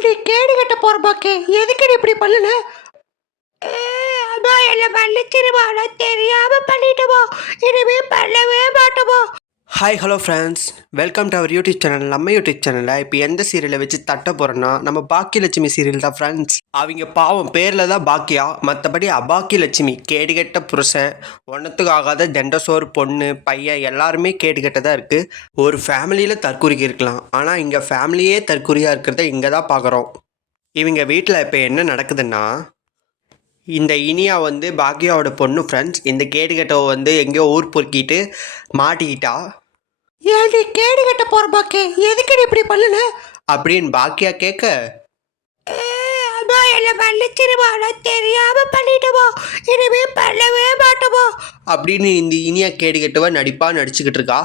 ஏன்டி கேடு கட்ட போற பாக்கே எதுக்கு இப்படி பண்ணல? அம்மா என்ன மன்னிச்சிருமா, நான் தெரியாம பண்ணிட்டோமா, இனிமே பண்ணவே மாட்டோமா. Hi hello friends, welcome to our YouTube channel. நம்ம யூடியூப் சேனலில் இப்போ எந்த சீரியலை வச்சு தட்ட போகிறோன்னா நம்ம பாக்கியலட்சுமி சீரியல் தான் ஃப்ரெண்ட்ஸ். அவங்க பாவம் பேரில் தான் பாக்கியா, மற்றபடி அபாக்கியலட்சுமி கேடுகெட்ட புருஷன், ஒன்றத்துக்கு ஆகாத தண்டசோர் பொண்ணு பையன் எல்லாருமே கேடுகெட்டதாக இருக்குது. ஒரு ஃபேமிலியில் தற்கொலைக்கு இருக்கலாம், ஆனால் இங்கே ஃபேமிலியே தற்கொலையாக இருக்கிறத இங்கே தான் பார்க்குறோம். இவங்க வீட்டில் இப்போ என்ன நடக்குதுன்னா, இந்த இனியா வந்து பாக்கியாவோட பொண்ணு ஃப்ரெண்ட்ஸ். இந்த கேடுகட்டவை வந்து எங்கேயோ ஊர் பொறுக்கிட்டு மாட்டிக்கிட்டா. ஏன்டி கேடு கட்ட போற பாக்கே எதுக்கு இப்படி பண்ணல அப்படின்னு பாக்கியா கேட்க, அம்மா என்ன மன்னிச்சிருமா, நான் தெரியாம பண்ணிட்டோமா, இனிமே பண்ணவே மாட்டோமா அப்படின்னு இந்த இனியா கேடுகட்டவ நடிச்சுக்கிட்டு இருக்கா.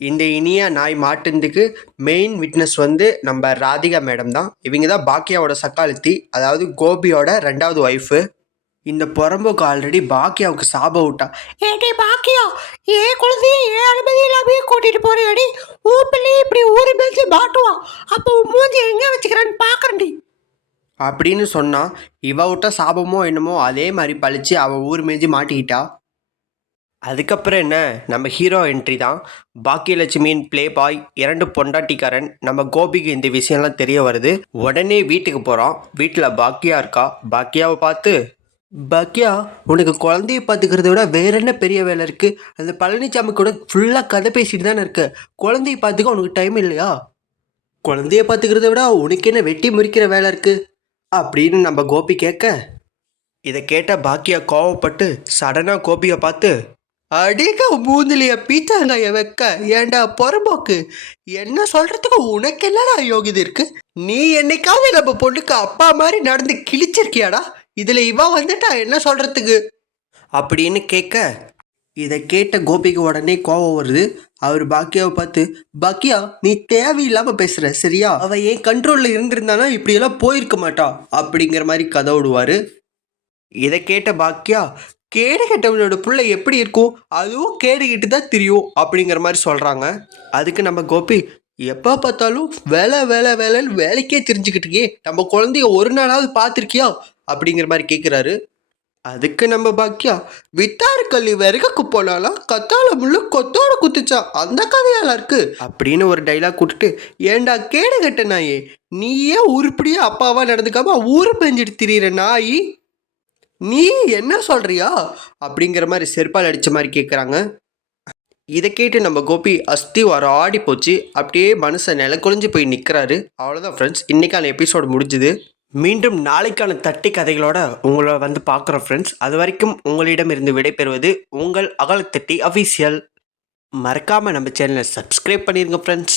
இந்த இனியா நாய் மாட்டுறதுக்கு மெயின் விட்னஸ் வந்து நம்ம ராதிகா மேடம் தான். இவங்க தான் பாக்கியாவோட சக்காலத்தி, அதாவது கோபியோட 2வது ஒய்ஃபு. இந்த புறம்போக்கு ஆல்ரெடி பாக்கியாவுக்கு சாபம் விட்டா. ஏடி பாக்கியா, ஏன் குழந்தைய ஏன் அனுமதி இல்லாமே கூட்டிட்டு போறேடி, ஊப்பிள்ளே இப்படி ஊரு மேய்ச்சி மாட்டுவான், அப்போ மூஞ்சி எங்க வச்சுக்கிறான்னு பாக்குறேன்டி அப்படின்னு சொன்னா, இவ விட்ட சாபமோ என்னமோ அதே மாதிரி பழிச்சு அவள் ஊர் மேய்ச்சி மாட்டிக்கிட்டா. அதுக்கப்புறம் என்ன, நம்ம ஹீரோ என்ட்ரி தான். பாக்கியலட்சுமியின் ப்ளே பாய், 2 பொண்டாட்டிக்காரன். நம்ம கோபிக்கு இந்த விஷயம்லாம் தெரிய வருது. உடனே வீட்டுக்கு போகிறோம். வீட்டில் பாக்கியா இருக்கா. பாக்கியாவை பார்த்து, பாக்கியா உனக்கு குழந்தைய பார்த்துக்கிறத விட வேற என்ன பெரிய வேலை இருக்குது? அந்த பழனிசாமி கூட ஃபுல்லாக கதை பேசிட்டு தானே இருக்க, குழந்தைய பார்த்துக்க உனக்கு டைம் இல்லையா? குழந்தைய பார்த்துக்கிறத விட உனக்கு என்ன வெட்டி முறிக்கிற வேலை இருக்குது அப்படின்னு நம்ம கோபி கேட்க, இதை கேட்ட பாக்கியா கோவப்பட்டு சடனாக கோபியை பார்த்து, அடிக்க மூந்திலிய பீத்தாங்காய வைக்க ஏண்டா பொறம்போக்கு, என்ன சொல்கிறதுக்கு உனக்கு என்னடா யோகிது இருக்கு? நீ என்னைக்காவது நம்ம பொண்ணுக்கு அப்பா மாதிரி நடந்து கிழிச்சிருக்கியாடா? இதில் இவா வந்துட்டா என்ன சொல்கிறதுக்கு அப்படின்னு கேட்க, இதை கேட்ட கோபிக்கு உடனே கோபம் வருது. அவர் பாக்கியாவை பார்த்து, பாக்கியா நீ தேவையில்லாமல் பேசுகிற சரியா, அவள் ஏன் கண்ட்ரோலில் இருந்திருந்தானா இப்படியெல்லாம் போயிருக்க மாட்டா அப்படிங்கிற மாதிரி கதை விடுவார். இதை கேட்ட பாக்கியா, கேடு கெட்டவனோட பிள்ளை எப்படி இருக்கும், அதுவும் கேடுகிட்டு தான் தெரியும் அப்படிங்கிற மாதிரி சொல்கிறாங்க. அதுக்கு நம்ம கோபி, எப்போ பார்த்தாலும் வேலை வேலை வேலைன்னு வேலைக்கே தெரிஞ்சுக்கிட்டு இருக்கே, நம்ம குழந்தைய ஒரு நாளாவது பார்த்துருக்கியா அப்படிங்கிற மாதிரி கேட்குறாரு. அதுக்கு நம்ம பாக்கியா, வித்தாறு கல்லி விறகுக்கு போனாலாம் கத்தால முள்ளு கொத்தோட குத்துச்சா, அந்த கதையால இருக்கு அப்படின்னு ஒரு டைலாக் கொடுத்துட்டு, ஏண்டா கேடு கட்ட நாயே, நீயே உருப்படியா அப்பாவா நடந்துக்காம ஊரு பெஞ்சிட்டு திரியிற நாய், நீ என்ன சொல்றியா அப்படிங்கிற மாதிரி செருப்பால் அடித்த மாதிரி கேட்குறாங்க. இதை கேட்டு நம்ம கோபி அஸ்தி வர ஆடி போச்சு, அப்படியே மனுஷன் நிலக்குழிஞ்சு போய் நிற்கிறாரு. அவ்வளோதான் ஃப்ரெண்ட்ஸ், இன்றைக்கான எபிசோடு முடிஞ்சுது. மீண்டும் நாளைக்கான தட்டி கதைகளோட உங்களை வந்து பார்க்குறோம் ஃப்ரெண்ட்ஸ். அது வரைக்கும் உங்களிடம் இருந்து விடைபெறுவது உங்கள் அகலத்தட்டி அஃபீஷியல். மறக்காமல் நம்ம சேனலை சப்ஸ்கிரைப் பண்ணிடுங்க ஃப்ரெண்ட்ஸ்.